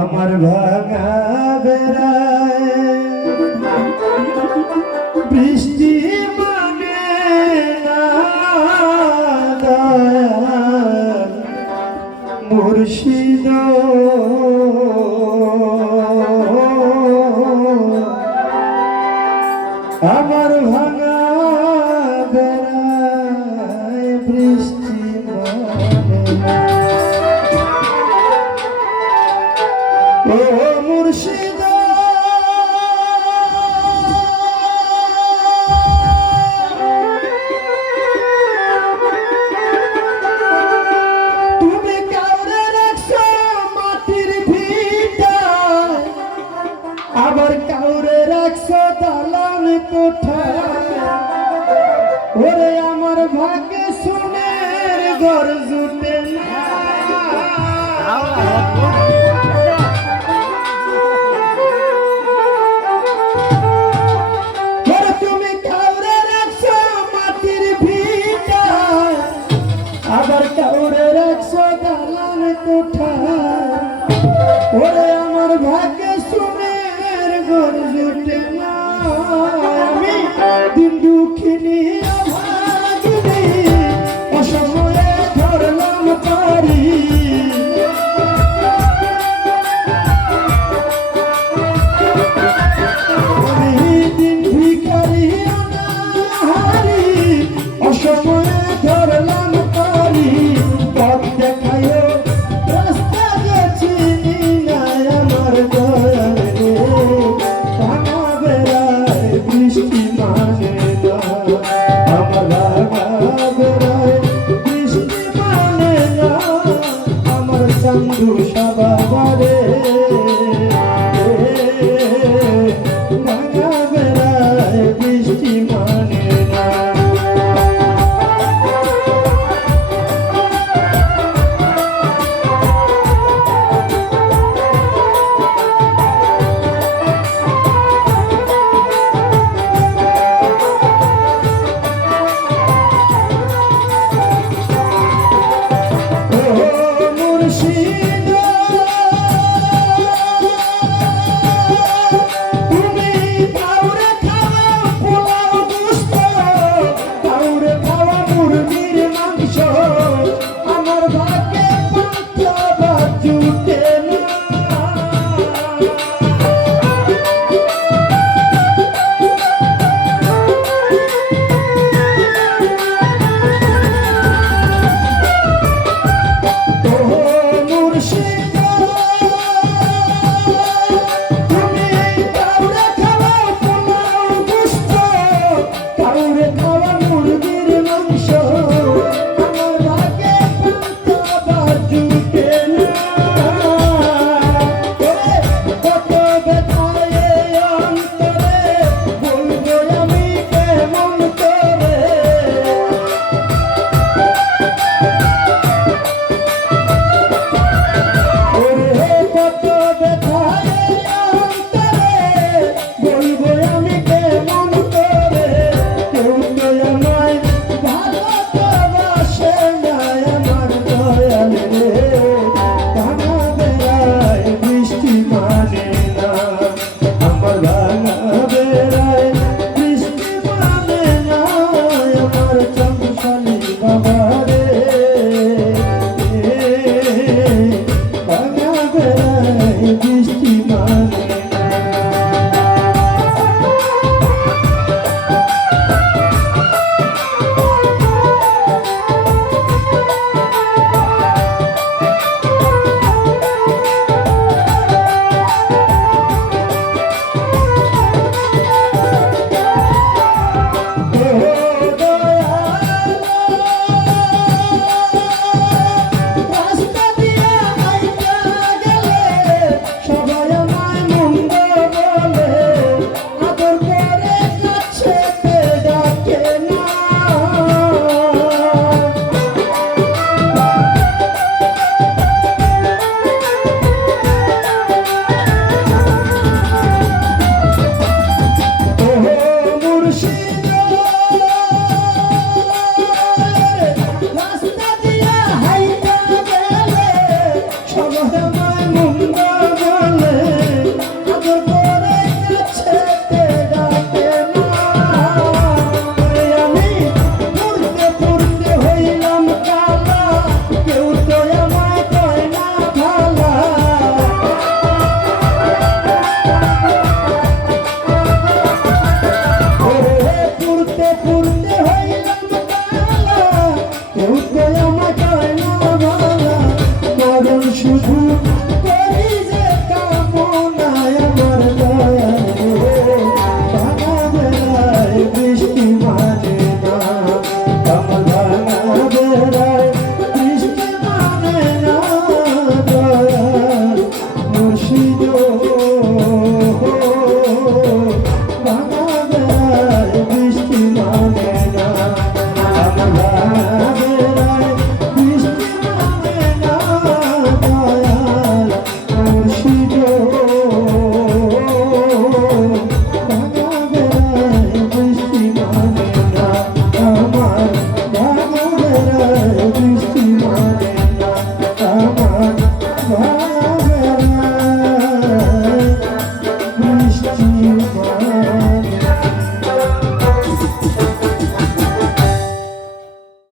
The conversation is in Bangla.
আমার ভাঙা বেড়ায়। বৃষ্টি মানে মুর্শিদা ওরে আমার ভাগ্যে সোনের ঘর জুটে না I'm পালন করব